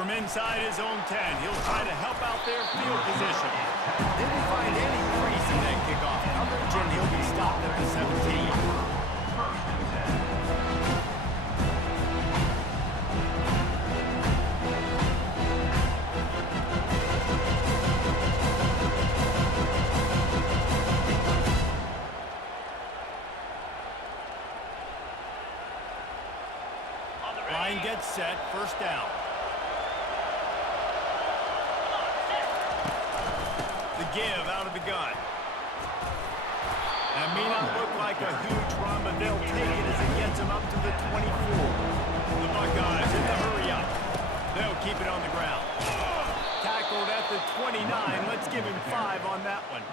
From inside his own 10, he'll try to help out their field position. Didn't find any crease in that kickoff coverage, and he'll be stopped at the 17. Line gets set, first down. The give out of the gun. That may not look like a huge run, but they'll take it as it gets them up to the 24. The Buckeyes in the hurry up. They'll keep it on the ground. Tackled at the 29. Let's give him 5 on that one.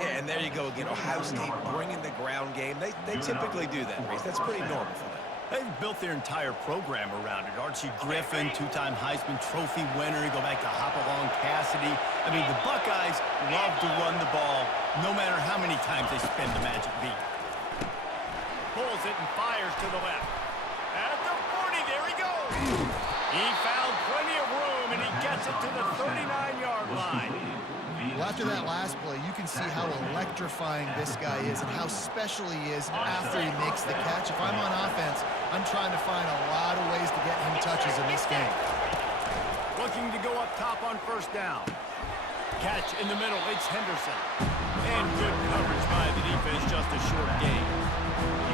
Yeah, and there you go again. Ohio State bringing the ground game. They typically do that, Reese. That's pretty normal for them. They've built their entire program around it. Archie Griffin, 2-time Heisman Trophy winner. You go back to Hopalong Cassidy. I mean, the Buckeyes love to run the ball no matter how many times they spin the magic beat. Pulls it and fires to the left. At the 40, there he goes. He found plenty of room, and he gets it to the 39-yard line. Well, after that last play, you can see how electrifying this guy is and how special he is after he makes the catch. If I'm on offense, I'm trying to find a lot of ways to get him touches in this game. Looking to go up top on first down. Catch in the middle, it's Henderson. And good coverage by the defense, just a short gain.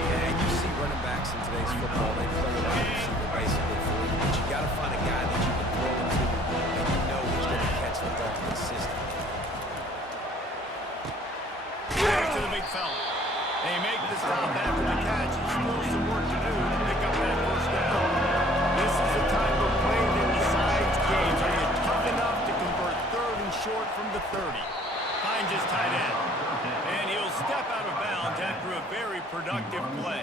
Yeah, you see running backs in today's football, they play a wide receiver basically for you, but you got to find a guy that you can throw into and you know he's going to catch the ball consistently. To the big fella. They make the stop after the catch. Still some work to do to pick up that first down. This is the time we're playing in decides games. Are you tough enough to convert 3rd and short from the 30? Finds his tight end. And he'll step out of bounds after a very productive play.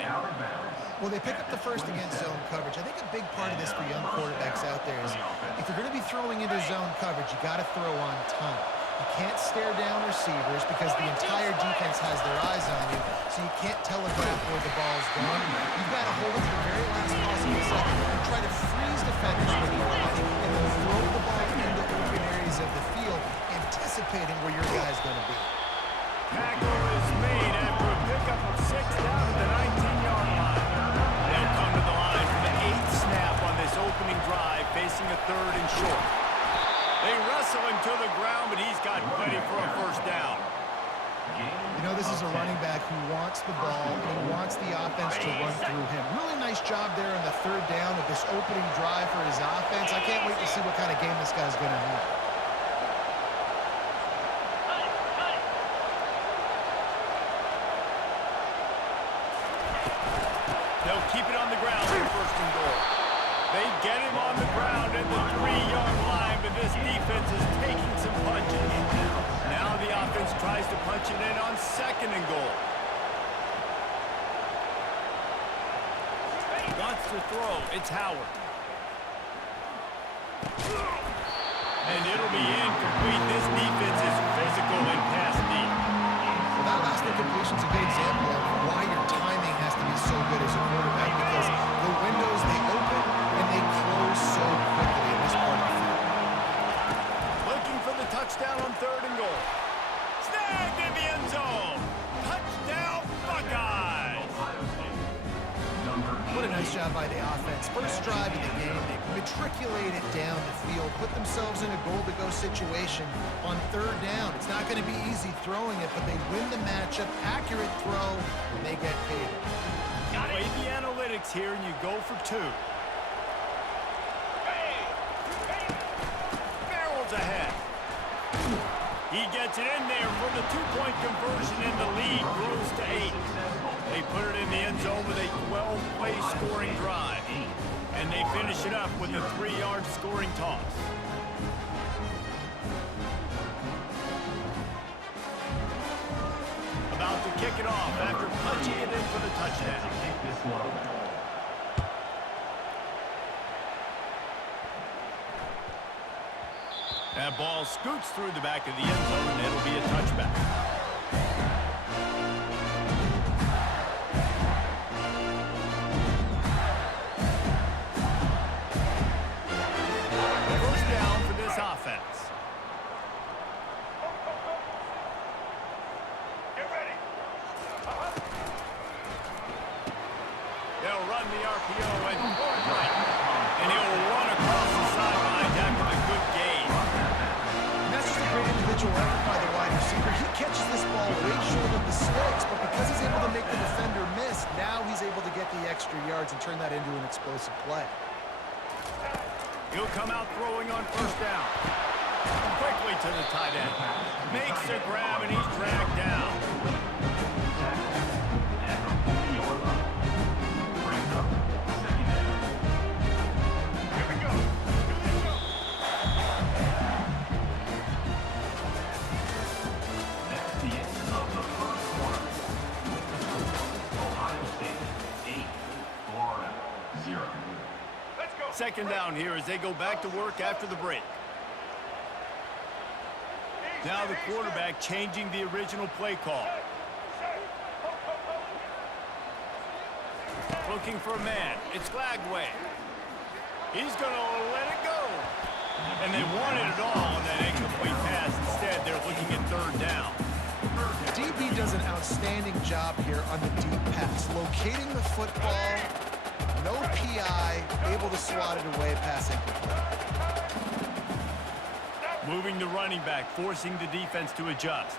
Well, they pick up the first against zone coverage. I think a big part of this for young quarterbacks out there is if you're going to be throwing into zone coverage, you got to throw on time. You can't stare down receivers because the entire defense has their eyes on you, so you can't telegraph where the ball's going. You've got to hold it to the very last possible second and try to freeze defenders with your eyes and then throw the ball into open areas of the field, anticipating where your guy's going to be. Tackle is made after a pickup of 6 down at the 19-yard line. They'll come to the line for the 8th snap on this opening drive, facing a 3rd and short. They wrestle him to the ground, but he's got plenty for a first down. You know, this is a running back who wants the ball and he wants the offense to run through him. Really nice job there on the 3rd down of this opening drive for his offense. I can't wait to see what kind of game this guy's going to have. They'll keep it on the ground for 1st and goal. They get him on the ground at the 3-yard line, but this defense is taking some punches. Now the offense tries to punch it in on 2nd and goal. Wants to throw. It's Howard. And it'll be incomplete. This defense is physical and pass deep. Well, that last incompletion is a good example of why your timing has to be so good as a quarterback, because the windows, they open and they close so quickly in this part of the field. Looking for the touchdown on 3rd and goal. Snagged in the end zone. Touchdown, Buckeyes. What a nice job by the offense. First drive of the game, they matriculated down the field, put themselves in a goal-to-go situation on 3rd down. It's not going to be easy throwing it, but they win the matchup. Accurate throw, and they get paid. Play the analytics here, and you go for 2. Barrels ahead. He gets it in there for the 2-point conversion, and the lead grows to 8. They put it in the end zone with a 12-play scoring drive. And they finish it up with a 3-yard scoring toss. About to kick it off after punching it in for the touchdown. That ball scoots through the back of the end zone, and it'll be a touchback. They'll run the RPO and throw it right. And he'll run across the sidelines after the good gain. And that's just a great individual effort by the wide receiver. He catches this ball way short of the sticks, but because he's able to make the defender miss, now he's able to get the extra yards and turn that into an explosive play. He'll come out throwing on first down. Quickly to the tight end. Makes the grab, and he's dragged down. Second down here as they go back to work after the break. Now the quarterback changing the original play call. Looking for a man. It's Lagway. He's going to let it go. And they wanted it all on that incomplete pass. Instead, they're looking at third down. DB does an outstanding job here on the deep pass, locating the football. No PI, able to swat it away, passing. Moving the running back, forcing the defense to adjust.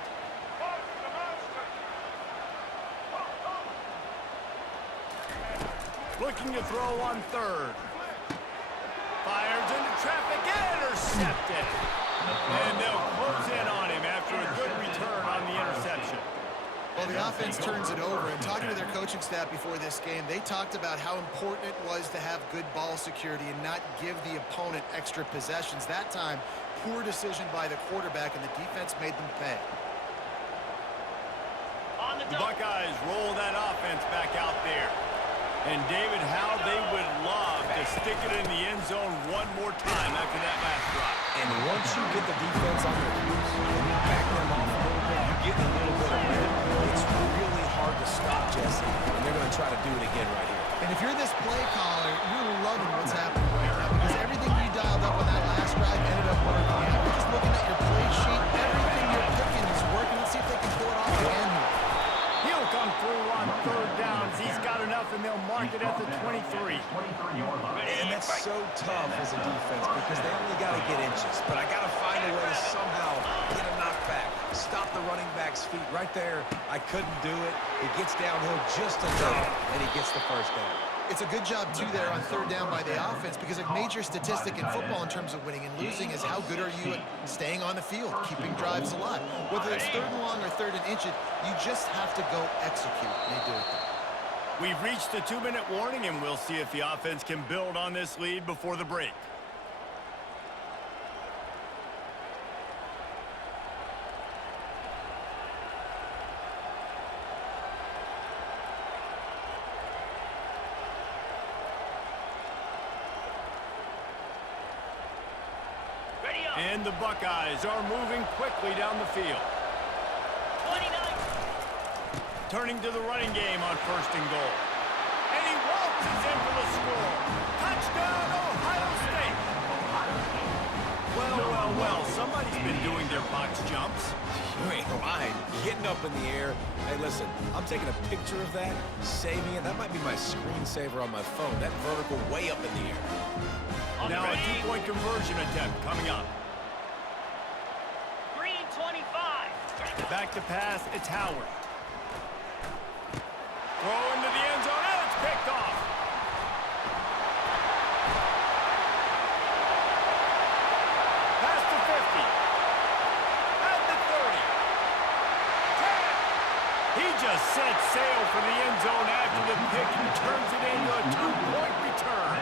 Looking to throw on third. Fires into traffic, intercepted. And they'll close in on him after a good return on the interception. Well, the offense turns it over, and talking to their coaching staff before this game, they talked about how important it was to have good ball security and not give the opponent extra possessions. That time, poor decision by the quarterback, and the defense made them pay. The Buckeyes roll that offense back out there. And, David, how they would love to stick it in the end zone one more time after that last drive. And once you get the defense on their heels and you back them off a little bit, you get a little bit of rhythm. It's really hard to stop, Jesse, and they're going to try to do it again right here. And if you're this play caller, you're loving what's happening right now because everything you dialed up on that last drive ended up working. Yeah, you're just looking at your play sheet. Everything you're picking is working. Let's see if they can pull it off again here. He'll come through on third downs. He's got enough, and they'll mark it at the 23. And that's so tough as a defense because they only got to get inches. But I got to find a way to somehow get a knockback, stop the running back's feet right there. I couldn't do it. He gets downhill just enough, and he gets the first down. It's a good job, too, there on third down by the offense because a major statistic in football in terms of winning and losing is how good are you at staying on the field, keeping drives alive. Whether it's third and long or third and inches, you just have to go execute, and they do it. We've reached the 2-minute warning, and we'll see if the offense can build on this lead before the break. And the Buckeyes are moving quickly down the field. 29. Turning to the running game on first and goal. And he waltzes in for the score. Touchdown, Ohio State. Well, somebody's been doing their box jumps. You ain't lying. Getting up in the air. Hey, listen, I'm taking a picture of that, saving it. That might be my screensaver on my phone. That vertical way up in the air. Now a two-point conversion attempt coming up. Green 25. Back to pass, it's Howard. Throw into the end zone, and it's picked off. Past the 50. At the 30. 10. He just set sail for the end zone after the pick and turns it into a two-point return.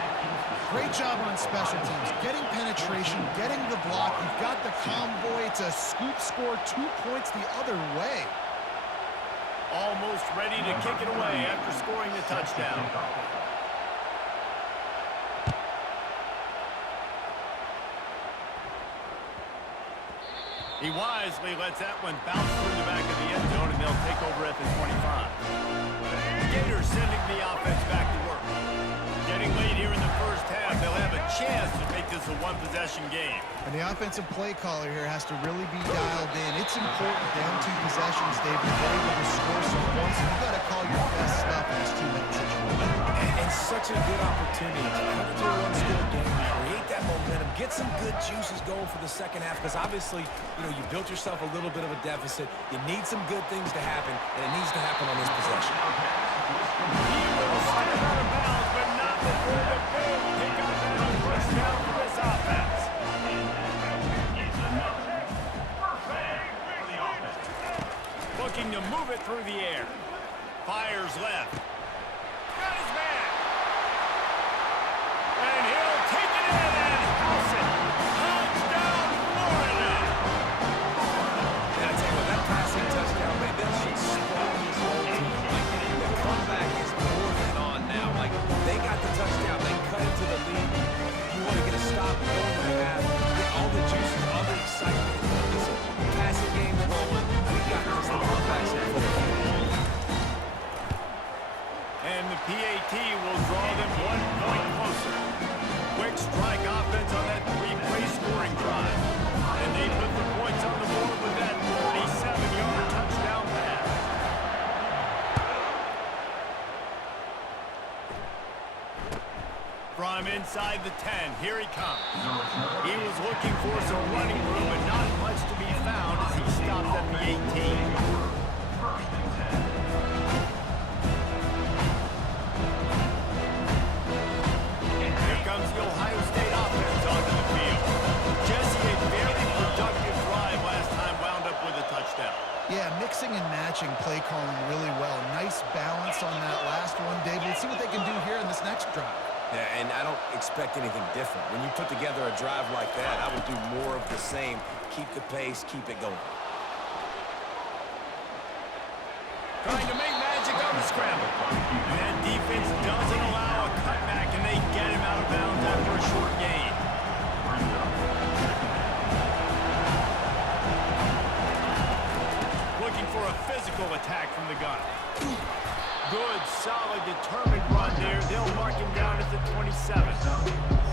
Great job on special teams, getting penetration, getting the block. You've got the convoy to scoop score 2 points the other way. Almost ready to kick it away after scoring the touchdown. He wisely lets that one bounce through the back of the end zone, and they'll take over at the 25. Gators sending the offense back to work. Getting late here in the first half, they'll have a chance to make this a one-possession game. And the offensive play caller here has to really be dialed in. It's important down 2 possessions, David. They're able to score some points, and you've got to call your best stuff in this 2-minute situation. And such a good opportunity to cut into a one-score game, create that momentum, get some good juices going for the second half, because obviously, you built yourself a little bit of a deficit. You need some good things to happen, and it needs to happen on this possession. He will step out of bounds, but not before the big pickup and a first down for this offense. Looking to move it through the air. Fires left. Got his man. And he'll take it in and house it. Touchdown, Florida. And I tell you what, that passing touchdown, man, that should spark this whole team. The comeback is more than on now. They got the touchdown. They cut into the lead. You want to get a stop and go in the half. Get all the juices, all the excitement. Listen, passing game's rolling. We got this. The comebacks in full gear. And the PAT will draw them 1 point closer. Quick strike offense on that three-play scoring drive. And they put the points on the board with that 37-yard touchdown pass. From inside the 10, here he comes. He was looking for some running room, but not much to be found as he stopped at the 18. The Ohio State offense onto the field. Jesse, a very productive drive last time, wound up with a touchdown. Yeah, mixing and matching play calling really well. Nice balance on that last one, David. Let's see what they can do here in this next drive. Yeah, and I don't expect anything different. When you put together a drive like that, I would do more of the same. Keep the pace, keep it going. Trying to make magic on the scramble. And that defense doesn't allow a cutback, and they get him out of bounds after a short gain. Looking for a physical attack from the gun. Good, solid, determined run there. They'll mark him down at the 27.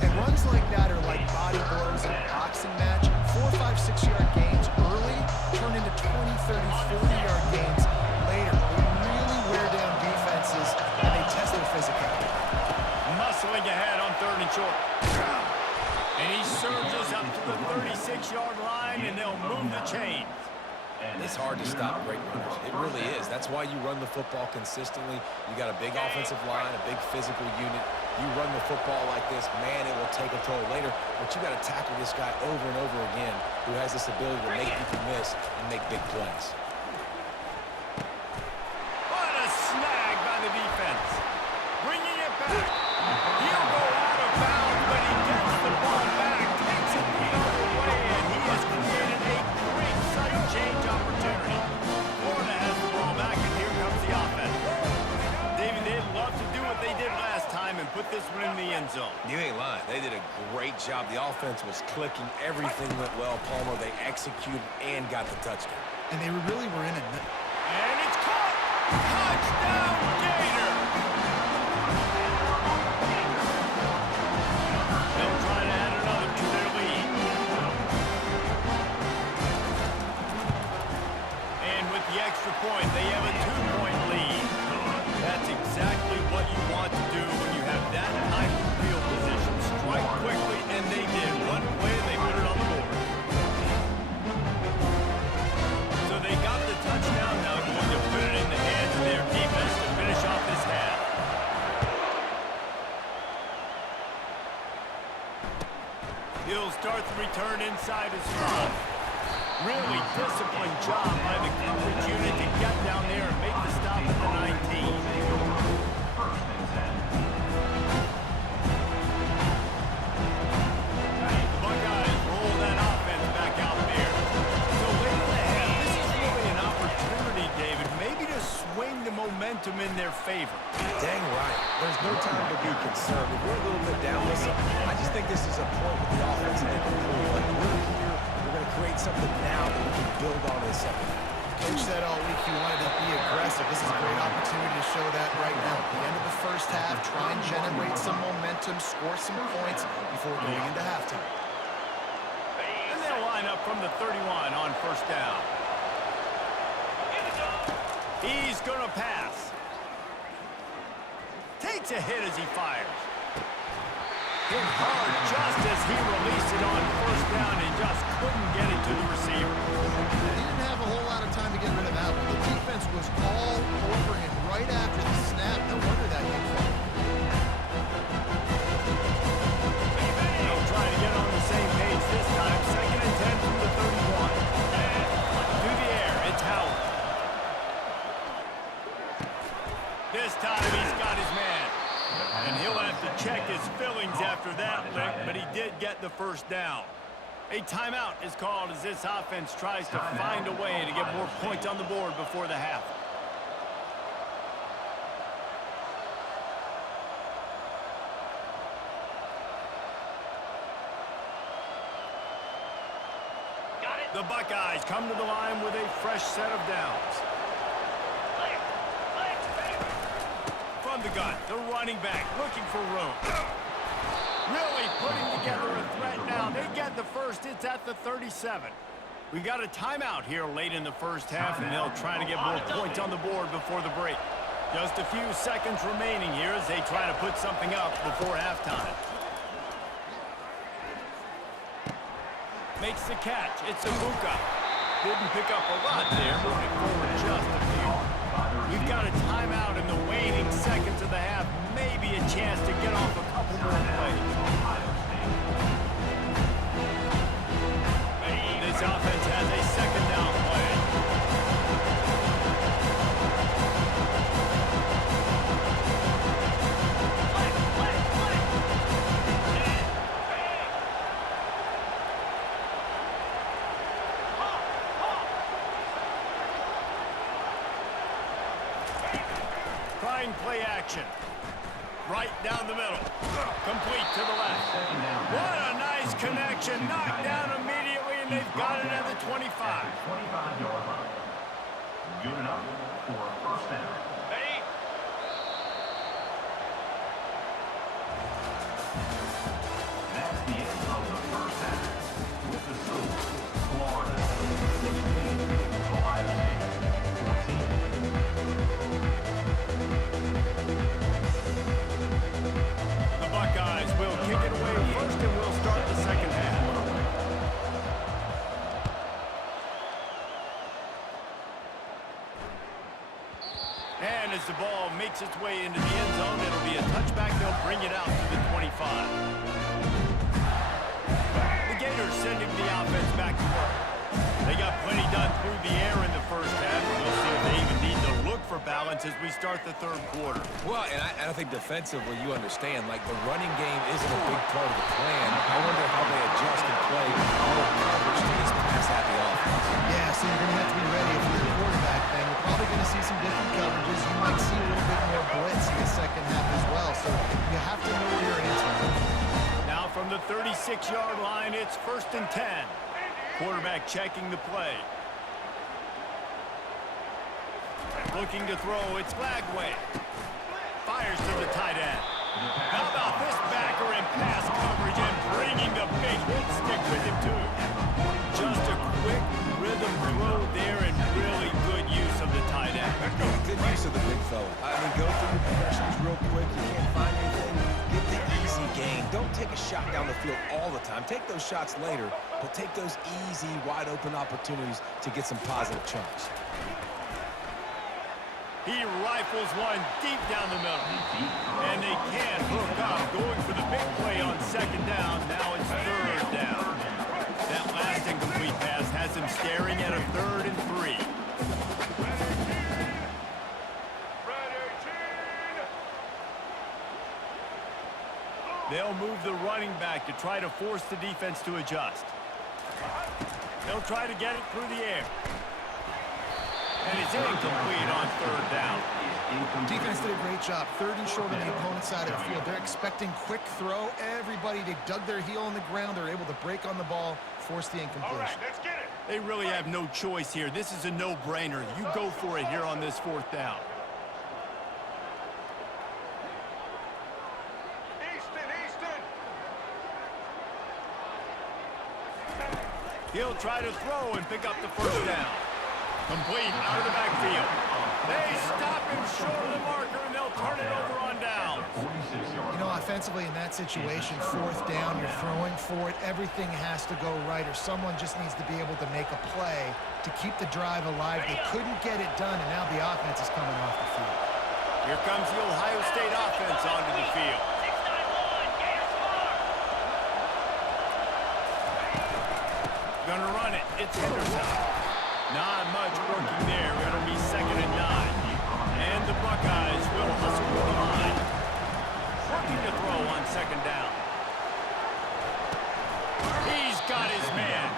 And runs like that are like body blows in a boxing match. 4, 5, 6-yard gains early turn into 20, 30, 40-yard gains later. They really wear down defenses, and they test their physicality. Muscling ahead on 3rd and short. And he surges up to the 36-yard line, and they'll move the chains. It's hard to stop great runners. It really is. That's why you run the football consistently. You got a big offensive line, a big physical unit. You run the football like this, man, it will take a toll later. But you got to tackle this guy over and over again who has this ability to make people miss and make big plays. What a snag by the defense. Bringing it back. He'll go out of bounds, but he gets the ball back, takes it the other way, and he has created a great sudden change opportunity. Florida has the ball back, and here comes the offense. David, they'd love to do what they did last time and put this one in the end zone. You ain't lying. They did a great job. The offense was clicking. Everything went well. Palmer, they executed and got the touchdown. And they really were in a... And it's caught! Touchdown, Gator! They'll try to add another to their lead. And with the extra point, they have a 2-point lead. That's exactly what you want to do when you have that type of field position. Strike quickly, and they did. One play, they put it on the board. So they got the touchdown, now going to put it in the hands of their defense to finish off this half. He'll start the return inside his 5. Really disciplined job by the coverage unit to get down there and make the stop at the 19. The Buckeyes roll that offense back out there. So late in the half, this is really an opportunity, David, maybe to swing the momentum in their favor. Dang right. There's no time to be concerned. If we're a little bit down, listen, I just think this is a point with the offense that they can prove. Like, we're here, we're going to create something now that we can build on in the second half. Coach said all week he wanted to be aggressive. This is a great opportunity to show that right now. At the end of the first half, try and generate some momentum, score some points before going into halftime. And they'll line up from the 31 on first down. He's going to pass. Take Takes a hit as he fires. Hit hard just as he released it on first down and just couldn't get it to the receiver. He didn't have a whole lot of time to get rid of that one. The defense was all over him right after the snap. No wonder that hit fell. They'll try to get on the same page this time. 2nd and 10 from the 31. Through the air, it's Howard. This time he's got his man. And he'll have to check his fillings after that lick, but he did get the first down. A timeout is called as this offense tries to find a way to get more points on the board before the half. Got it. The Buckeyes come to the line with a fresh set of downs. Clear. Clear. From the gun, the running back looking for room. Really putting together a threat now. They get the first. It's at the 37. We got a timeout here late in the first half, and they'll try to get more points on the board before the break. Just a few seconds remaining here as they try to put something up before halftime. Makes the catch. It's Ibuka. Didn't pick up a lot there, moving forward just a few. We've got a timeout in the waning seconds of the half. Maybe a chance to get off a couple more plays. This offense has a 2nd down play. Trying play action. Right down the middle. Complete to the left. What a nice connection. Knocked down immediately, and they've got it at the 25. 25-yard line. Good enough for a first down. Ready? That's the end of the first half. With the score, Florida 16, Ohio State 14. The Buckeyes will kick it away first, and we'll start the second half. And as the ball makes its way into the end zone, it'll be a touchback. They'll bring it out to the 25. The Gators sending the offense back to work. They got plenty done through the air in the first half. We'll see if they even need to look for balance as we start the third quarter. Well, and I think defensively, you understand, like the running game isn't a big part of the plan. I wonder how they adjust and play more coverage to this pass-happy offense. Yeah, so you're going to have to be ready if you're the quarterback thing. You're probably going to see some different coverages. You might see a little bit more blitz in the second half as well. So you have to know where your answers are. Now from the 36-yard line, it's 1st and 10. Quarterback checking the play. Looking to throw, it's Lagway. Fires to the tight end. How about this backer in pass coverage and bringing the big hit stick with him too. Just a quick rhythm throw there and really good use of the tight end. Good use of the big fella. I mean, go through your progressions real quick. You can't find anything. Get the easy gain. Don't take a shot down the field all the time. Take those shots later, but take those easy, wide-open opportunities to get some positive chunks. He rifles one deep down the middle. And they can't hook up. Going for the big play on 2nd down. Now it's 3rd down. That last incomplete pass has him staring at a 3rd and 3. They'll move the running back to try to force the defense to adjust. They'll try to get it through the air. And it's incomplete on 3rd down. Defense did a great job. 3rd and short on the opponent's side of the field. They're expecting quick throw. Everybody, they dug their heel on the ground. They're able to break on the ball, force the incompletion. All right, let's get it. They really have no choice here. This is a no-brainer. You go for it here on this 4th down. Easton. He'll try to throw and pick up the 1st down. Complete out of the backfield. They stop him short of the marker, and they'll turn it over on downs. 46 yards. You know, offensively in that situation, fourth down, you're throwing for it, everything has to go right, or someone just needs to be able to make a play to keep the drive alive. They couldn't get it done, and now the offense is coming off the field. Here comes the Ohio State offense onto the field. 691, Gators score. Gonna run it. It's Henderson. Not much working there. It'll be 2nd and 9. And the Buckeyes will hustle to the line. Working to throw on 2nd down. He's got his man.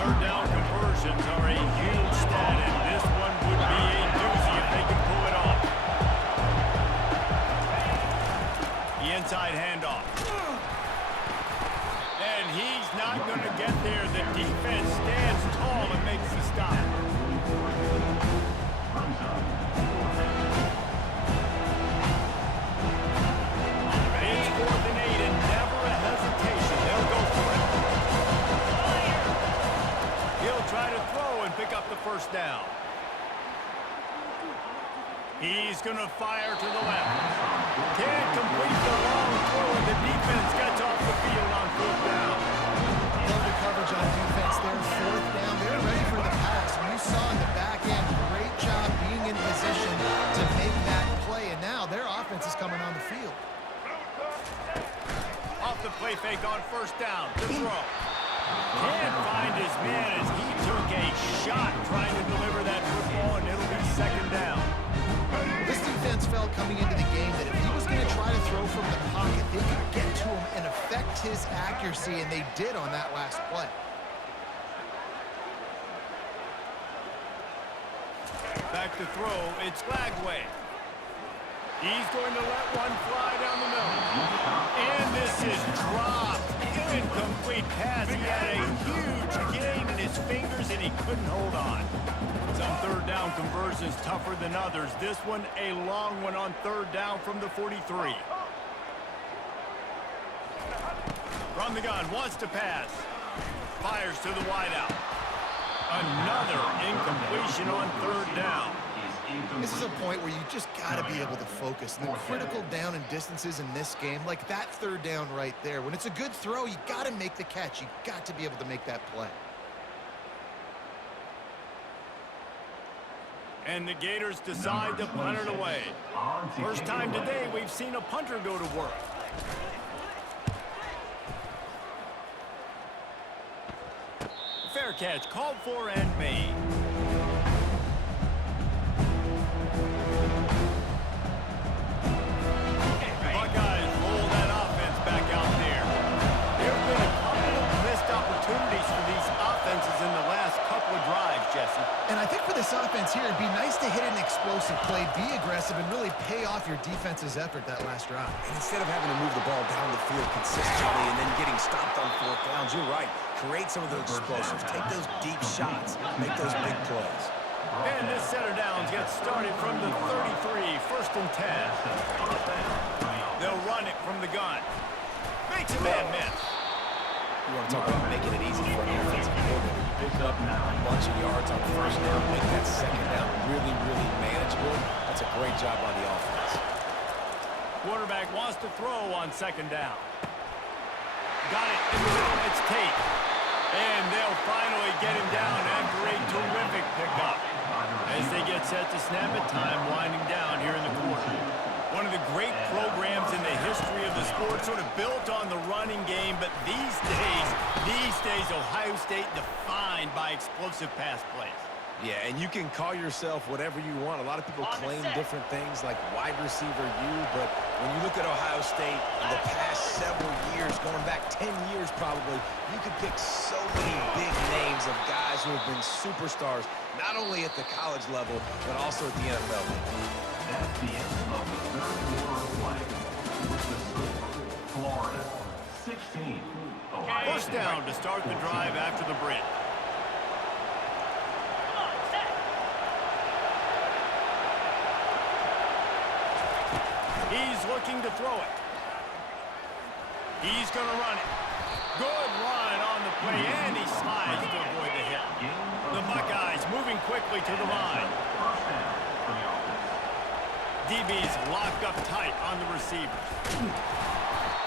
3rd down conversions are a huge stat, and this one would be a doozy if they can pull it off. The inside handoff. And he's not going to get there. The defense stands tall and makes the stop. It's 4th and 8 and never a hesitation. They'll go for it. He'll try to throw and pick up the 1st down. He's going to fire to the left. Can't complete the long throw, and the defense gets off the field on 4th down. Love the coverage on defense there, 4th down. They're ready for the pass. And you saw in the back end, great job being in position to make that play. And now their offense is coming on the field. Off the play fake on 1st down to throw. Can't find his man as he took a shot trying to deliver that football, and it'll be 2nd down. This defense felt coming into the game that if he was going to try to throw from the pocket, they could get to him and affect his accuracy, and they did on that last play. Back to throw, it's Lagway. He's going to let one fly down the middle. And this is dropped. Incomplete pass. He had a huge gain in his fingers, and he couldn't hold on. Some 3rd down conversions tougher than others. This one a long one on 3rd down from the 43. From the gun, wants to pass. Fires to the wideout. Another incompletion on 3rd down. This is a point where you just got to be able to focus. The critical down and distances in this game, like that 3rd down right there, when it's a good throw, you got to make the catch. You got to be able to make that play. And the Gators decide to punt it away. First time today we've seen a punter go to work. Fair catch called for and made. Buckeyes roll that offense back out there. There have been a couple of missed opportunities for these offenses in the last couple of drives, Jesse. And I think for this offense here, it'd be nice to hit an explosive play, be aggressive, and really pay off your defense's effort that last drive. And instead of having to move the ball down the field consistently and then getting stopped on 4th downs, you're right. Create some of those explosives. Take those deep shots. Make those big plays. And this set of downs gets started from the 33, 1st and 10. They'll run it from the gun. Makes a man miss. You want to talk about making it easy for an offensive coordinator. You pick up a bunch of yards on 1st down, make that 2nd down really, really manageable. That's a great job by the offense. Quarterback wants to throw on 2nd down. Got it in the middle. It's Tate. And they'll finally get him down after a terrific pickup. As they get set to snap it, time winding down here in the quarter. One of the great programs in the history of the sport, sort of built on the running game, but these days, Ohio State defined by explosive pass plays. Yeah, and you can call yourself whatever you want. A lot of people claim different things like wide receiver U, but when you look at Ohio State in the past several years, going back 10 years probably, you could pick so many big names of guys who have been superstars, not only at the college level, but also at the NFL level. That's the end of the 3rd quarter of play. With the score, Florida 16. Ohio First down to start the drive after the break. He's looking to throw it. He's going to run it. Good run on the play, and he slides to avoid the hit. The Buckeyes moving quickly to the line. DB's locked up tight on the receivers.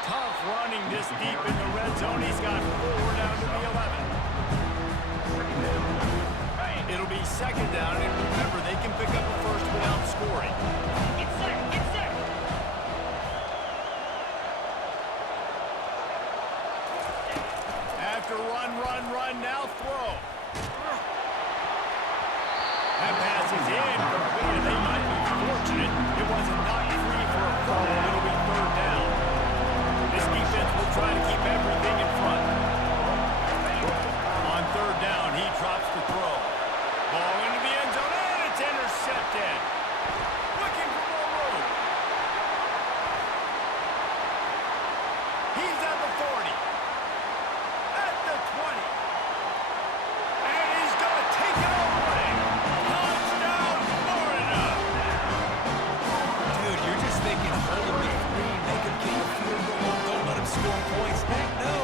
Tough running this deep in the red zone. He's got 4 down to the 11. It'll be second down, and remember, they can pick up a first without scoring. Get set, get set. After run, now throw. That pass is incomplete. They might be fortunate it wasn't knocked free for a fumble. It'll be third down. This defense will try to keep everything in front. On third down, he drops the throw. Ball into the end zone, and it's intercepted. Looking for more room. He's at the 40. At the 20. And he's going to take it all away. Touchdown, Florida. Dude, you're just thinking, hold him to 3, make him kick a field goal, don't let him score points. Heck no,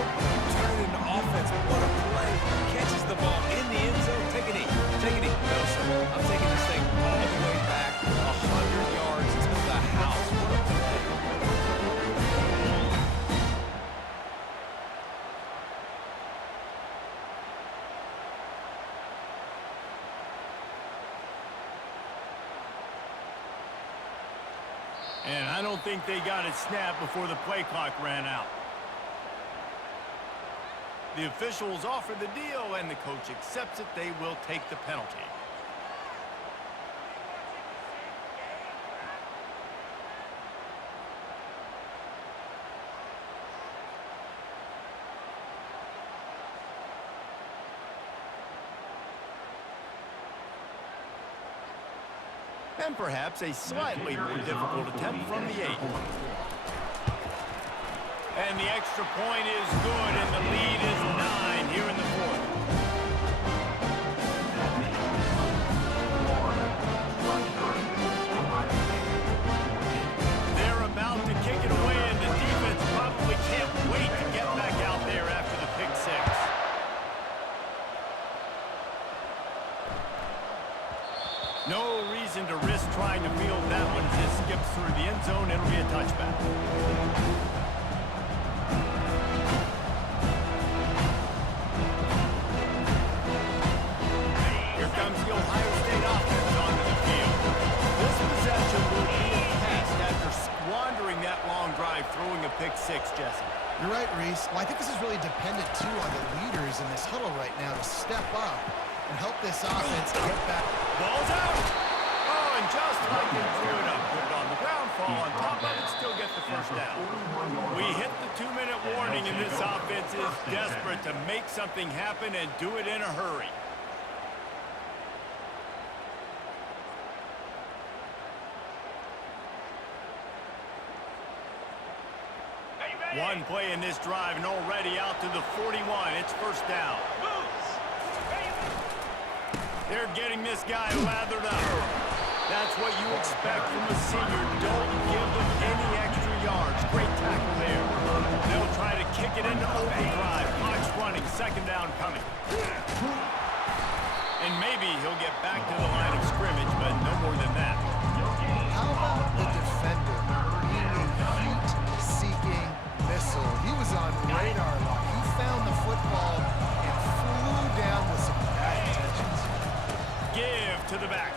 turn it into offense. What a play. Catches the ball in the end zone. Take a knee. Take a knee. No, sir. I'm taking this thing all the way back 100 yards to the house. What a play. And I don't think they got it snapped before the play clock ran out. The officials offer the deal, and the coach accepts it. They will take the penalty. And perhaps a slightly more difficult attempt from the 8. And the extra point is good, and the lead is 9 here in the 4th. They're about to kick it away, and the defense probably can't wait to get back out there after the pick 6. No reason to risk trying to field that one as it skips through the end zone. It'll be a touchback. Here comes the Ohio State offense onto the field. This possession will be a test after squandering that long drive, throwing a pick 6, Jesse. You're right, Reese. Well, I think this is really dependent, too, on the leaders in this huddle right now to step up and help this offense get back. Ball's out. Oh, and just like they drew it up, put it on the ground, fall on top of it, still get the first down. We hit the 2-minute warning, and this offense is desperate to make something happen and do it in a hurry. One play in this drive, and already out to the 41. It's first down. They're getting this guy lathered up. That's what you expect from a senior. Don't give them any extra yards. Great tackle there. They'll try to kick it into overdrive. Clock's running. Second down coming. And maybe he'll get back to the line of scrimmage, but no more than that. How about the defender being a heat-seeking missile? He was on radar lock. He found the football and flew down with some bad intentions. Give to the back.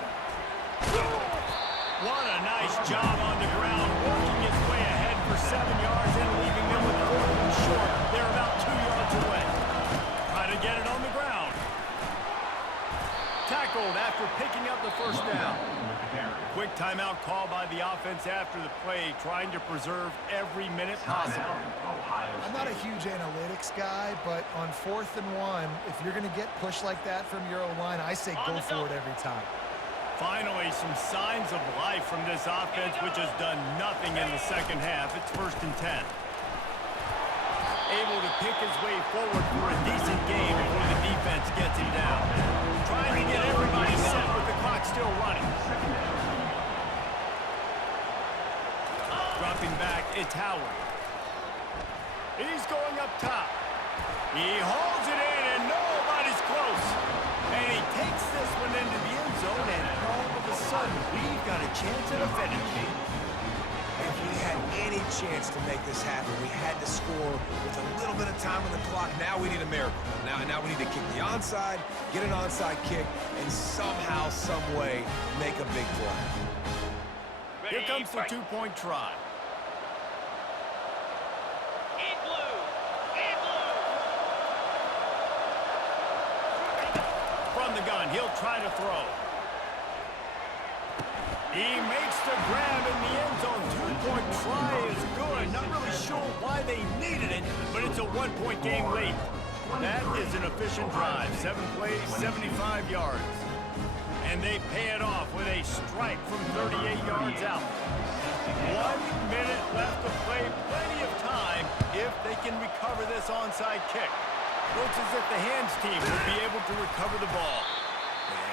What a nice job on the ground, working his way ahead for 7 yards and leaving them with 4 and short. They're about 2 yards away. Try to get it on the ground. Tackled after picking up the first down. Quick timeout call by the offense after the play, trying to preserve every minute possible. I'm not a huge analytics guy, but on 4th and 1, if you're going to get pushed like that from your O-line, I say go for it every time. Finally, some signs of life from this offense, which has done nothing in the second half. It's 1st and 10. Able to pick his way forward for a decent game before the defense gets him down. Trying to get everybody set with the clock still running. Dropping back, it's Howard. He's going up top. He holds it in, and nobody's close. And he takes this one into the end zone, and all of a sudden, we've got a chance at a finish. If we had any chance to make this happen, we had to score with a little bit of time on the clock. Now we need a miracle. Now we need to kick the onside, get an onside kick, and somehow, some way, make a big play. Here comes the two-point try. In blue. In blue. From the gun, he'll try to throw. He makes the grab in the end zone. Two-point try is good. Not really sure why they needed it, but it's a one-point game late. That is an efficient drive. 7 plays, 75 yards. And they pay it off with a strike from 38 yards out. 1 minute left to play. Plenty of time if they can recover this onside kick. Looks as if the hands team will be able to recover the ball.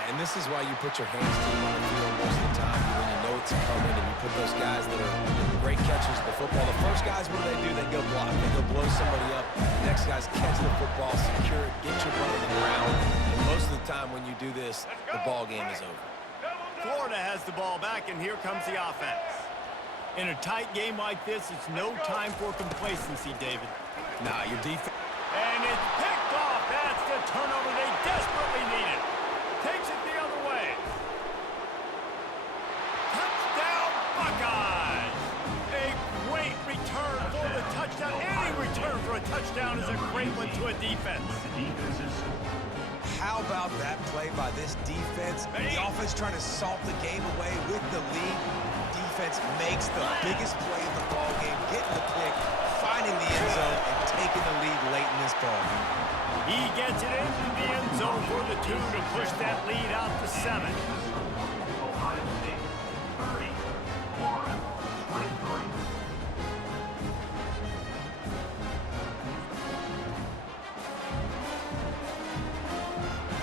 And this is why you put your hands team on the field most of the time, when you know it's coming, and you put those guys that are great catchers of the football. The first guys, what do? They go block. They go blow somebody up. The next guys catch the football, secure it, get your butt on the ground. And most of the time when you do this, the ball game is over. Florida has the ball back, and here comes the offense. In a tight game like this, it's no time for complacency, David. Nah, your defense. And it's picked off. That's the turnover they desperately needed. Takes it the other way. Touchdown, Buckeyes! A great return for the touchdown. Any return for a touchdown is a great one to a defense. How about that play by this defense? The offense trying to salt the game away with the lead. Defense makes the biggest play of the ball game, getting the pick, finding the end zone, and taking the lead late in this ball game. He gets it into the end zone for the 2 to push that lead out to 7. Ohio State 30, Florida 23.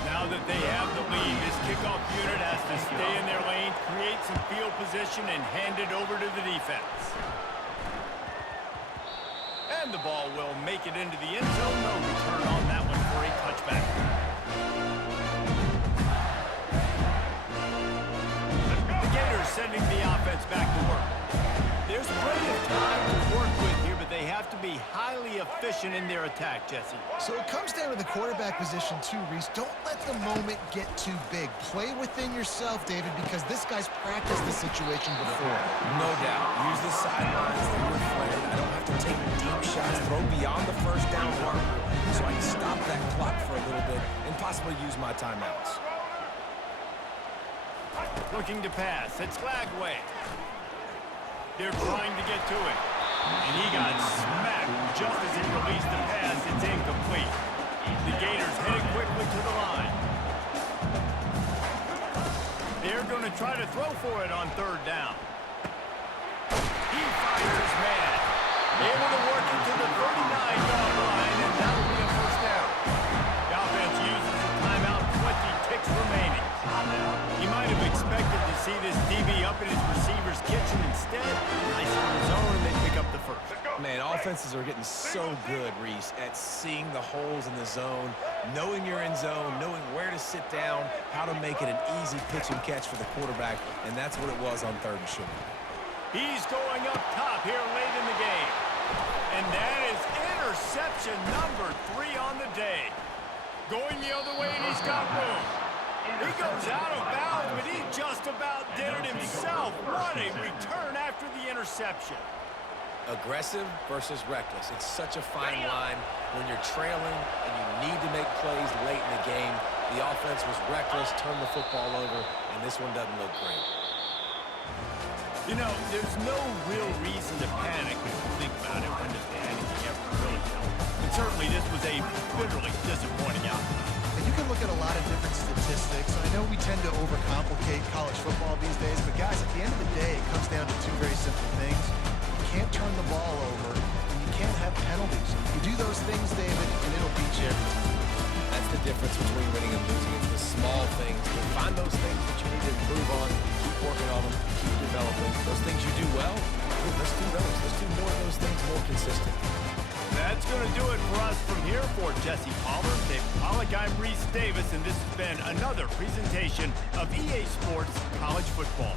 Now that they have the lead, this kickoff unit has to stay in their lane, create some field position, and hand it over to the defense. And the ball will make it into the end zone. No return on that one for a touchback. The Gators sending the offense back to work. There's plenty of time to work with here, but they have to be highly efficient in their attack, Jesse. So it comes down to the quarterback position too, Reese. Don't let the moment get too big. Play within yourself, David, because this guy's practiced this situation before. No doubt. Use the sidelines that we're playing. I don't have to take deep shots, throw beyond the first down marker, so I can stop that clock for a little bit and possibly use my timeouts. Looking to pass. It's Lagway. They're trying to get to it. And he got smacked just as he released the pass. It's incomplete. The Gators heading quickly to the line. They're going to try to throw for it on 3rd down. He finds his man. Able to work it to the 39-yard line, and that'll be a first down. The offense uses a timeout, 20 ticks remaining. He might have expected to see this DB up in his receiver's kitchen. Instead, nice little zone, and they pick up the first. Man, offenses are getting so good, Reese, at seeing the holes in the zone, knowing you're in zone, knowing where to sit down, how to make it an easy pitch and catch for the quarterback, and that's what it was on 3rd and short. He's going up top here late in the game. And that is interception number 3 on the day. Going the other way, and he's got room. He goes out of bounds, but he just about did it himself. What a return after the interception. Aggressive versus reckless. It's such a fine line when you're trailing and you need to make plays late in the game. The offense was reckless, turned the football over, and this one doesn't look great. You know, there's no real reason to panic if you think about it when this panicking ever really helped. And certainly this was a bitterly disappointing outcome. And you can look at a lot of different statistics. I know we tend to overcomplicate college football these days, but guys, at the end of the day, it comes down to 2 very simple things. You can't turn the ball over, and you can't have penalties. You do those things, David, and it'll beat you every time. That's the difference between winning and losing. It's the small things. You find those things that you need to improve on, keep working on them, keep developing. Those things you do well, let's do those. Let's do more of those things more consistent. That's going to do it for us from here. For Jesse Pollard, Dave Pollock, I'm Reese Davis, and this has been another presentation of EA Sports College Football.